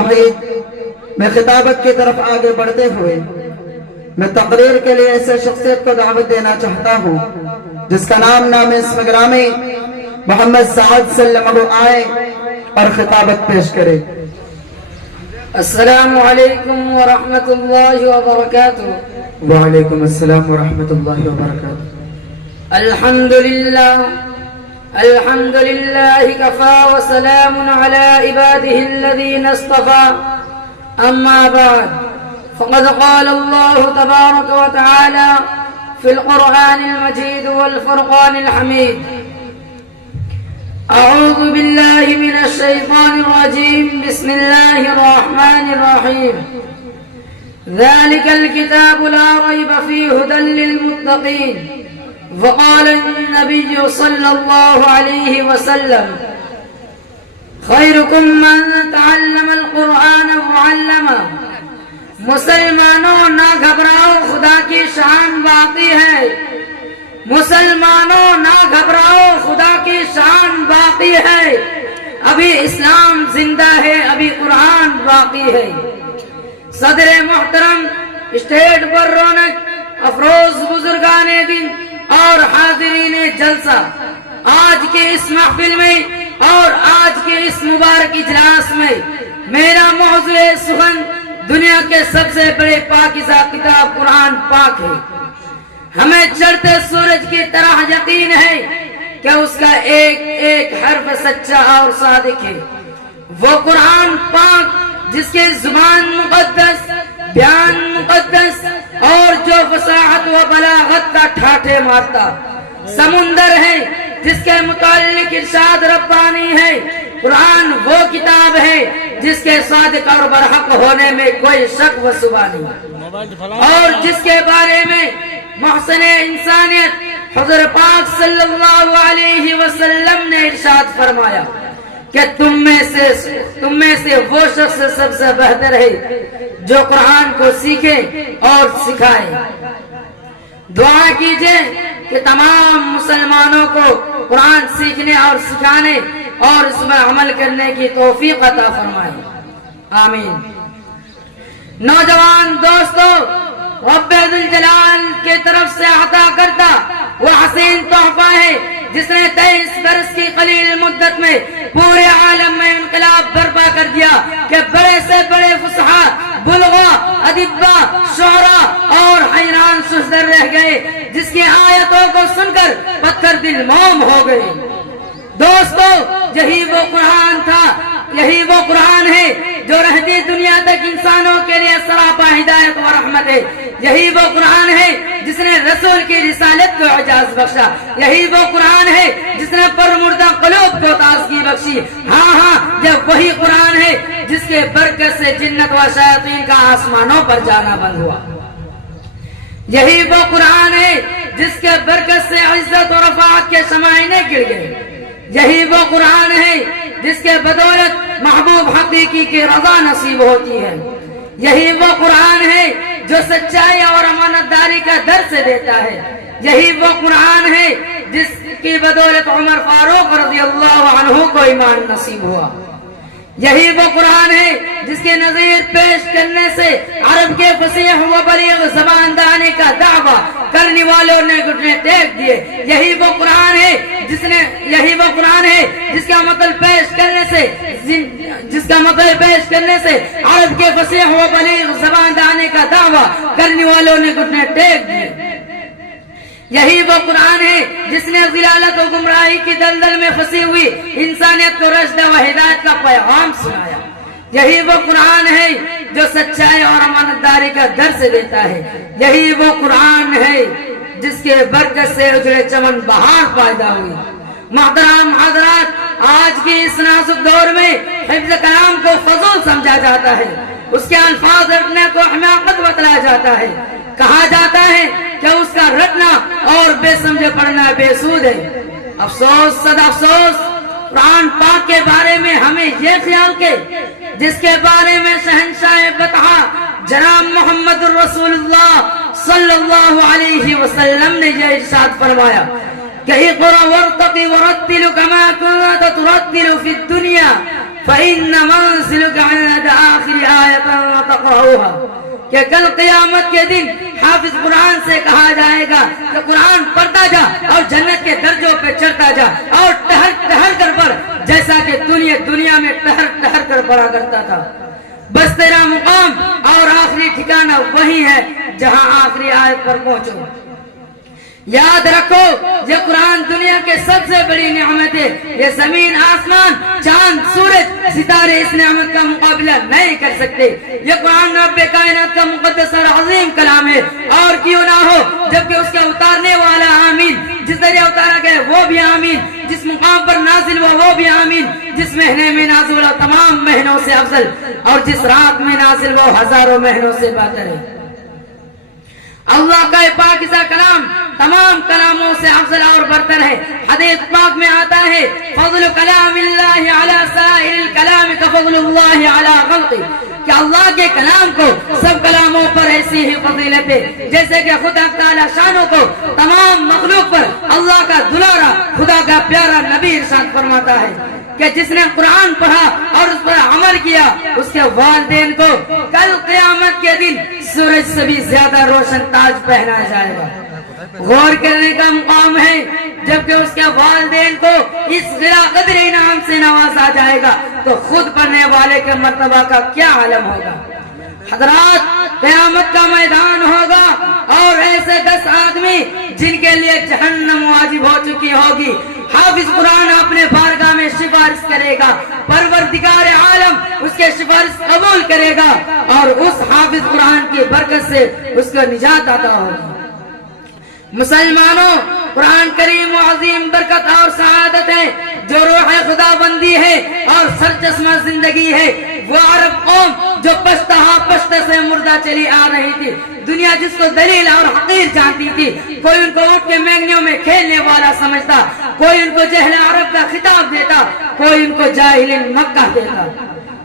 توحید میں خطابت کی طرف آگے بڑھتے ہوئے میں تقریر کے لیے ایسے شخصیت کو دعوت دینا چاہتا ہوں جس کا نام اسم گرامی محمد سعد سلمہ آئے اور خطابت پیش کرے۔ السلام علیکم ورحمۃ اللہ وبرکاتہ۔ وعلیکم السلام ورحمۃ اللہ وبرکاتہ۔ الحمد للہ کفا وسلام علی عباده الذین اصطفى، اما بعد فقد قال اللہ تبارک وتعالی فی القرآن المجید والفرقان الحمید: اعوذ باللہ من الشیطان الرجیم، بسم اللہ الرحمن الرحیم۔ ذلك الكتاب لا ريب فيه هدى للمتقين، وقال النبي صلى الله عليه وسلم: خيركم من تعلم القرآن وعلمه۔ مسلمانوں نہ گھبراؤ، خدا کی شان باقی ہے۔ مسلمانوں نہ گھبراؤ، خدا کی شان باقی ہے۔ ابھی اسلام زندہ ہے، ابھی قرآن باقی ہے۔ صدر محترم، اسٹیج پر رونق افروز بزرگان دن اور حاضرین جلسہ، آج کے اس محفل میں اور آج کے اس مبارک اجلاس میں میرا موضوع سخن دنیا کے سب سے بڑے پاکیزہ کتاب قرآن پاک ہے۔ ہمیں چڑھتے سورج کی طرح یقین ہے کہ اس کا ایک ایک حرف سچا اور صادق ہے۔ وہ قرآن پاک جس کے زبان مقدس، بیان مقدس اور جو فصاحت و بلاغت کا ٹھاٹھے مارتا سمندر ہے، جس کے متعلق ارشاد ربانی ہے: قرآن وہ کتاب ہے جس کے صادق اور برحق ہونے میں کوئی شک و شبہ نہیں، اور جس کے بارے میں محسن انسانیت حضور پاک صلی اللہ علیہ وسلم نے ارشاد فرمایا کہ تم میں سے وہ شخص سب سے بہتر ہے جو قرآن کو سیکھے اور سکھائے۔ دعا کیجئے کہ تمام مسلمانوں کو قرآن سیکھنے اور سکھانے اور اس میں عمل کرنے کی توفیق عطا فرمائے، آمین۔ نوجوان دوستو، رب ذوالجلال کی طرف سے عطا کرتا وہ حسین تحفہ ہے جس نے 23 برس کی قلیل مدت میں پورے عالم میں انقلاب برپا کر دیا کہ بڑے سے بڑے فصحاء، بلغا، ادیبا، شعراء اور حیران شزدر رہ گئے، جس کی آیتوں کو سن کر پتھر دل موم ہو گئے۔ دوستو، یہی وہ قرآن تھا، یہی وہ قرآن ہے جو رہتی دنیا تک انسانوں کے لیے سراپا ہدایت و رحمت ہے۔ یہی وہ قرآن ہے جس نے رسول کی رسالت کو اعجاز بخشا۔ یہی وہ قرآن ہے جس نے پرمردہ قلوب کو تازگی بخشی۔ ہاں، یہ وہی قرآن ہے جس کے برکت سے جنت و شیاطین کا آسمانوں پر جانا بند ہوا۔ یہی وہ قرآن ہے جس کے برکت سے عزت و رفعت کے شمائنے گر گئے۔ یہی وہ قرآن ہے جس کے بدولت محبوب حقیقی کی رضا نصیب ہوتی ہے۔ یہی وہ قرآن ہے جو سچائی اور امانت داری کا درس دیتا ہے۔ یہی وہ قرآن ہے جس کی بدولت عمر فاروق رضی اللہ عنہ کو ایمان نصیب ہوا۔ یہی وہ قرآن ہے جس کے نظیر پیش کرنے سے عرب کے فصیح و بلیغ زبان دانی کا دعویٰ کرنے والوں نے گھٹنے ٹیک دیے۔ یہی وہ قرآن ہے جس کا مطلب پیش کرنے سے عرب کے فصیح و بلیغ زبان دانی کا دعویٰ کرنے والوں نے گھٹنے ٹیک دیے۔ یہی وہ قرآن ہے جس نے ضلالت و گمراہی کی دلدل میں پھنسی ہوئی انسانیت کو رشد و ہدایت کا پیغام سنایا۔ یہی وہ قرآن ہے جو سچائی اور امانت داری کا درس دیتا ہے۔ یہی وہ قرآن ہے جس کے برکت سے اجڑے چمن بہار پیدا ہوئی۔ محترم حضرات، آج کی اس نازک دور میں حفظ کلام کو فضول سمجھا جاتا ہے، اس کے الفاظ رٹنے کو حماقت بتلایا جاتا ہے، کہا جاتا ہے کہ اس کا رٹنا اور بے سمجھے پڑھنا بے سود ہے۔ افسوس، صد افسوس، قرآن پاک کے بارے میں ہمیں یہ خیال کہ جس کے بارے میں شہنشاہ بطحا جناب محمد الرسول اللہ صلی اللہ علیہ وسلم نے یہ ارشاد فرمایا کہ اقرأ وارتقي ورتل كما كنت ترتل في الدنيا فإن منزلك عند فقرؤوها کہ کل قیامت کے دن حافظ قرآن سے کہا جائے گا کہ قرآن پڑھتا جا اور جنت کے درجوں پہ چڑھتا جا اور ٹہر ٹہر کر پڑھ جیسا کہ دنیا میں ٹہر ٹہر کر پڑھا کرتا تھا. بس تیرا مقام اور آخری ٹھکانہ وہی ہے جہاں آخری آیت پر پہنچو. یاد رکھو یہ قرآن دنیا کے سب سے بڑی نعمت ہے. یہ زمین آسمان چاند سورج ستارے اس نعمت کا مقابلہ نہیں کر سکتے. یہ قرآن رب کائنات کا مقدس اور عظیم کلام ہے اور کیوں نہ ہو جبکہ اس کا اتارنے والا آمین. جس ذریعے اتارا گیا وہ بھی آمین, جس مقام پر نازل ہوا وہ بھی آمین, جس مہینے میں نازل ہوا تمام مہینوں سے افضل اور جس رات میں نازل ہوا ہزاروں مہینوں سے بہتر ہے. اللہ کا پاکیزہ کلام تمام کلاموں سے افضل اور برتر ہے. حدیث پاک میں آتا ہے فضل کلام اللہ علی سائر الکلام کفضل اللہ علی خلقہ, کہ اللہ کے کلام کو سب کلاموں پر ایسی ہی فضیلت ہے جیسے کہ خدا تعالی شانوں کو تمام مخلوق پر اللہ کا دلارا خدا کا پیارا نبی ارشاد فرماتا ہے کہ جس نے قرآن پڑھا اور اس پر عمل کیا اس کے والدین کو کل قیامت کے دن سورج سے بھی زیادہ روشن تاج پہنایا جائے گا. غور کرنے کا مقام ہے جبکہ اس کے والدین کو اس غیر قدر انعام سے نوازا جائے گا تو خود پڑھنے والے کے مرتبہ کا کیا عالم ہوگا. حضرات قیامت کا میدان ہوگا اور ایسے 10 آدمی جن کے لیے جہنم واجب ہو چکی ہوگی. حافظ قرآن اپنے بارگاہ میں سفارش کرے گا, پروردگار عالم اس کے سفارش قبول کرے گا اور اس حافظ قرآن کی برکت سے اس کو نجات عطا ہوگی. مسلمانوں, قرآن کریم و عظیم برکت اور سعادت ہے جو روح خدا بندی ہے اور سرچشمہ زندگی ہے. وہ عرب قوم جو پشتہ سے مردہ چلی آ رہی تھی, دنیا جس کو دلیل اور حقیر جانتی تھی, کوئی ان کو اٹھ کے مینگنیوں میں کھیلنے والا سمجھتا, کوئی ان کو جہل عرب کا خطاب دیتا, کوئی ان کو جاہل مکہ دیتا.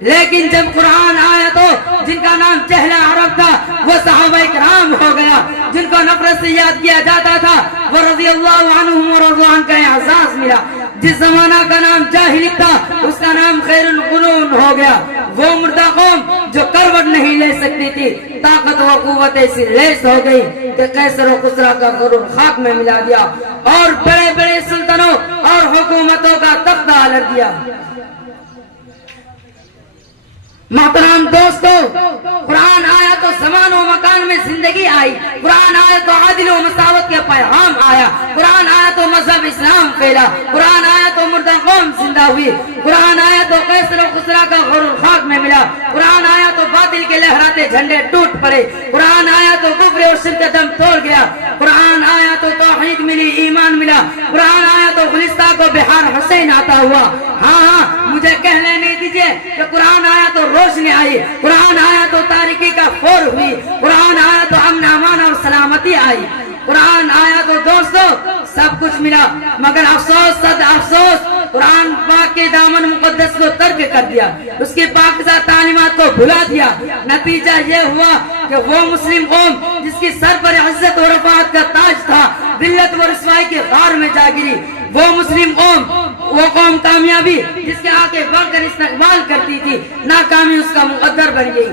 لیکن جب قرآن آیا تو جن کا نام جہل عرب تھا وہ صحابہ کرام ہو گیا. جن کو نفرت سے یاد کیا جاتا تھا وہ رضی اللہ عنہم و رضوا عنہ کا اعزاز ملا. جس زمانہ کا نام جاہلیت تھا اس کا نام خیر القرون ہو گیا. وہ مردہ قوم جو کروٹ نہیں لے سکتی تھی طاقت و قوت ایسی لیس ہو گئی کہ قیصر و کسریٰ کا غرور خاک میں ملا دیا اور بڑے بڑے سلطنوں اور حکومتوں کا تختہ الٹ دیا. محترم دوستو, قرآن آیا تو زمان و مکان میں زندگی آئی. قرآن آیا تو عدل و مساوت کے پیغام آیا. قرآن آیا تو مذہب اسلام پھیلا. قرآن آیا تو مردہ قوم زندہ ہوئی. قرآن آیا تو قیصر و کسریٰ کا غرور خاک میں ملا. قرآن آیا تو باطل کے لہراتے جھنڈے ٹوٹ پڑے. قرآن آیا تو کفر اور شرک دم توڑ گیا. قرآن آیا تو توحید ملی, ایمان ملا. قرآن آیا تو گلستہ کو بہار حسین عطا ہوا. ہاں مجھے کہنے نہیں دیجیے کہ قرآن آیا تو روشنی آئی. قرآن آیا تو تاریکی کا فور ہوئی. قرآن آیا تو امن امان اور سلامتی آئی. قرآن آیا تو دوستو سب کچھ ملا, مگر افسوس صد افسوس قرآن پاک کے دامن مقدس کو ترک کر دیا, اس کی پاکیزہ تعلیمات کو بھلا دیا. نتیجہ یہ ہوا کہ وہ مسلم قوم جس کی سر پر عزت و رفعت کا تاج تھا ذلت و رسوائی کے غار میں جا گری. وہ مسلم قوم, وہ قوم کامیابی جس کے آگے بڑھ کر استقبال کرتی تھی, ناکامی اس کا مقدر بن گئی.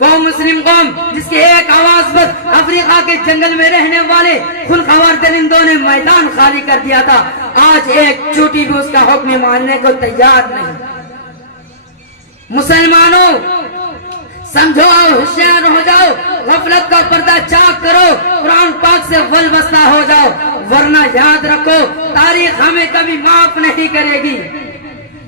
وہ مسلم قوم جس کے ایک آواز پر افریقہ کے جنگل میں رہنے والے خونخوار درندوں نے میدان خالی کر دیا تھا, آج ایک چوٹی بھی اس کا حکم ماننے کو تیار نہیں. مسلمانوں سمجھو اور ہوشیار ہو جاؤ, غفلت کا پردہ چاک کرو, قرآن پاک سے وابستہ ہو جاؤ, ورنہ یاد رکھو تاریخ ہمیں کبھی معاف نہیں کرے گی.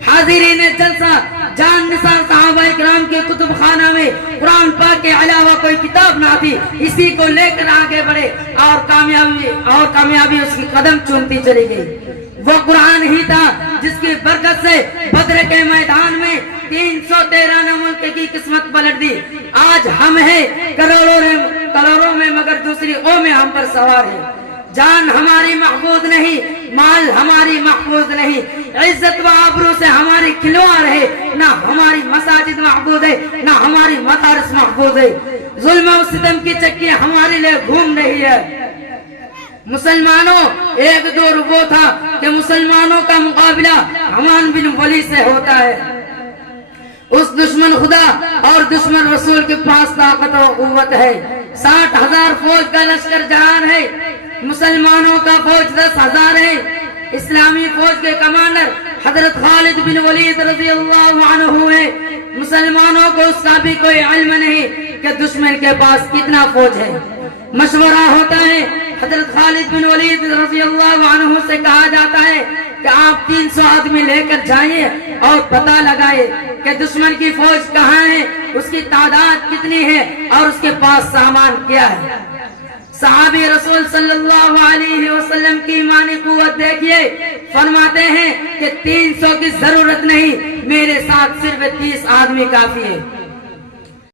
حاضرین جلسہ, جان نثار صحابہ کرام کے کتب خانہ میں قرآن پاک کے علاوہ کوئی کتاب نہ تھی. اسی کو لے کر آگے بڑھے اور کامیابی اس کی قدم چومتی چلی گئی. وہ قرآن ہی تھا جس کی برکت سے بدر کے میدان میں 313 ملک کی قسمت پلٹ دی. آج ہم ہیں کروڑوں میں مگر دوسری قومیں ہم پر سوار ہیں. جان ہماری محفوظ نہیں, مال ہماری محفوظ نہیں, عزت و آبرو سے ہماری کھلواڑ ہے, نہ ہماری مساجد محفوظ ہے نہ ہماری مدارس محفوظ ہے. ظلم و ستم کی چکی ہمارے لیے گھوم رہی ہے. مسلمانوں ایک دور وہ تھا کہ مسلمانوں کا مقابلہ حمان بن ولی سے ہوتا ہے. اس دشمن خدا اور دشمن رسول کے پاس طاقت و قوت ہے. 60,000 فوج کا لشکر جوان ہے. مسلمانوں کا فوج 10,000 ہے. اسلامی فوج کے کمانڈر حضرت خالد بن ولید رضی اللہ عنہ ہے. مسلمانوں کو اس کا بھی کوئی علم نہیں کہ دشمن کے پاس کتنا فوج ہے. مشورہ ہوتا ہے. حضرت خالد بن ولید رضی اللہ عنہ سے کہا جاتا ہے کہ آپ 300 آدمی لے کر جائیے اور پتہ لگائے کہ دشمن کی فوج کہاں ہے, اس کی تعداد کتنی ہے اور اس کے پاس سامان کیا ہے. صحابی رسول صلی اللہ علیہ وسلم کی ایمانی قوت دیکھیے. فرماتے ہیں کہ 300 کی ضرورت نہیں, میرے ساتھ صرف 30 آدمی کافی ہے.